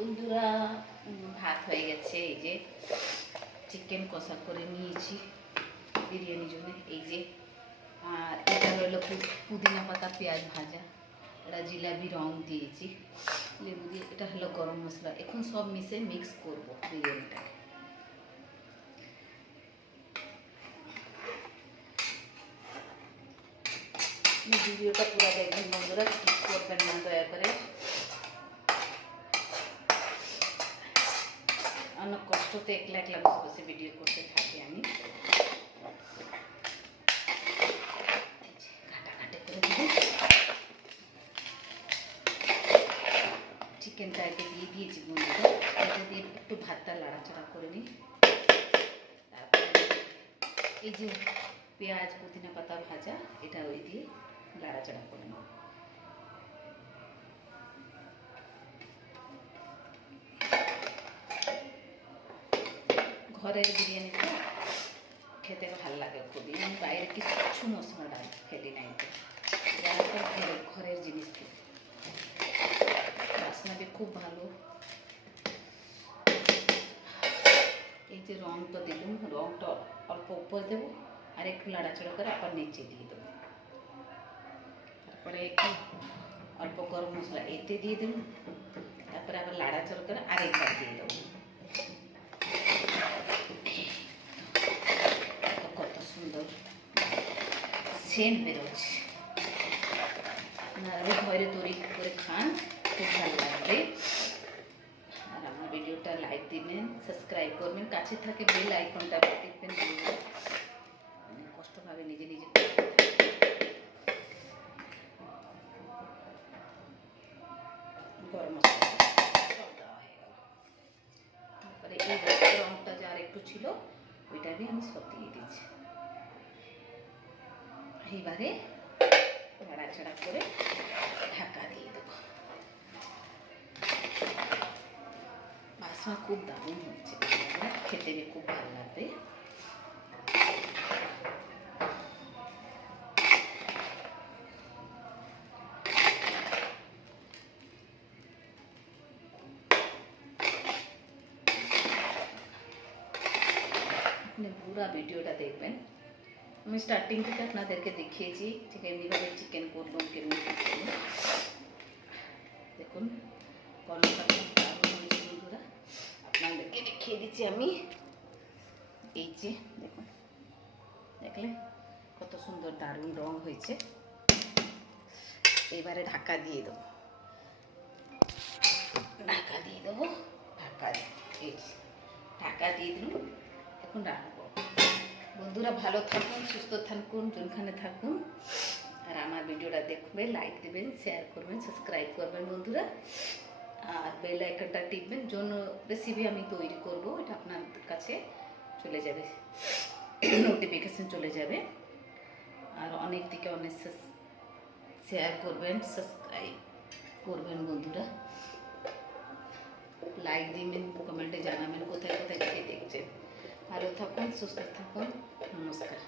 বন্ধুরা, ভাত হয়ে গেছে। এই যে চিকেন কষা করে নিয়েছি বিরিয়ানির জন্য। এই যে আর এটা হলো পুদিনা পাতা পেঁয়াজ ভাজা, এটা জিলাপি রং দিয়েছি লেবু দিয়ে। এটা হলো গরম মশলা। এখন সব মিশে মিক্স করব বিরিয়ানিটা। ভিডিওটা পুরো দেখবেন বন্ধুরা, স্কিপ করবেন না দয়া করে। অনেক কষ্টতে একলা একলা বসে বসে ভিডিও করতে থাকি আমি। ঘাটাঘাটি করে দিব। চিকেনটা আগে দিয়ে দিয়েছি বন্ধুরা। এটা দিয়ে একটু ভাতটা লাড়াচাড়া করে নিই। তারপরে এই যে পেঁয়াজ পুদিনা পাতা ভাজা, এটা ওই দিয়ে লাড়াচাড়া করে নিই। ঘরের বিরিয়ানিটা খেতে ভালো লাগে খুবই। আমি বাইরে কিছু মশলা ফেলি না। এটা ঘরের জিনিস বাসনা भी খুব ভালো। এই যে রংটা দিলাম, রংটা অল্প উপরে দেবো আর একটু লাড়াচাড়া করে আবার নিচে দিয়ে দেবো। তারপরে একটু অল্প গরম মশলা এতে দিয়ে দেবো। তারপরে আবার লাড়াচাড়া করে আরেকবার দিয়ে দেবো। কত সুন্দর সেন্ট বেরোচ্ছে। আপনারা ঘরে তৈরি করে খান, খুব ভালো লাগবে। আর আমার ভিডিওটা লাইক দিবেন, সাবস্ক্রাইব করবেন, কাছে থাকে বেল আইকনটা টিপবেন। কষ্টভাবে নিজে নিজে গরম মশলা সব দেওয়া হয়ে গেল। তারপরে এই রংটা যার একটু ছিল ওইটা আমি সব দিয়ে দিচ্ছি। এইবারে নাড়াচাড়া করে ঢাকা দিয়ে দেবো। বাসনা খুব দারুণ হচ্ছে, খেতে খুব ভালো লাগবে। আপনি পুরো ভিডিওটা দেখবেন। আমি স্টার্টিং থেকে আপনাদেরকে দেখিয়েছি যে কেমনিভাবে চিকেন করলাম, কেমনি করলাম। দেখুন কলমটা খুব দারুণ হয়েছে বন্ধুরা, আপনাদেরকে দেখিয়ে দিচ্ছি আমি। এই যে দেখুন, দেখলে কত সুন্দর দারুণ রং হয়েছে। এবারে ঢাকা দিয়ে দেবো, ঢাকা দিয়ে দেবো, ঢাকা দিয়ে দিল। এখন রাখবো। বন্ধুরা ভালো থাকুন, সুস্থ থাকুন, যেখানে থাকুন। আর আমার ভিডিওটা দেখবেন, লাইক দেবেন, শেয়ার করবেন, সাবস্ক্রাইব করবেন বন্ধুরা। আর বেল আইকনটা টিপবেন। জন্য রেসিপি আমি তৈরি করব এটা আপনার কাছে চলে যাবে, নোটিফিকেশন চলে যাবে। আর অনেক দিকে অনেক শেয়ার করবেন, সাবস্ক্রাইব করবেন বন্ধুরা। লাইক দিবেন, কমেন্টে জানাবেন কোথায় কোথায় থেকে দেখছেন। ভালো থাকুন, সুস্থ থাকুন। নমস্কার।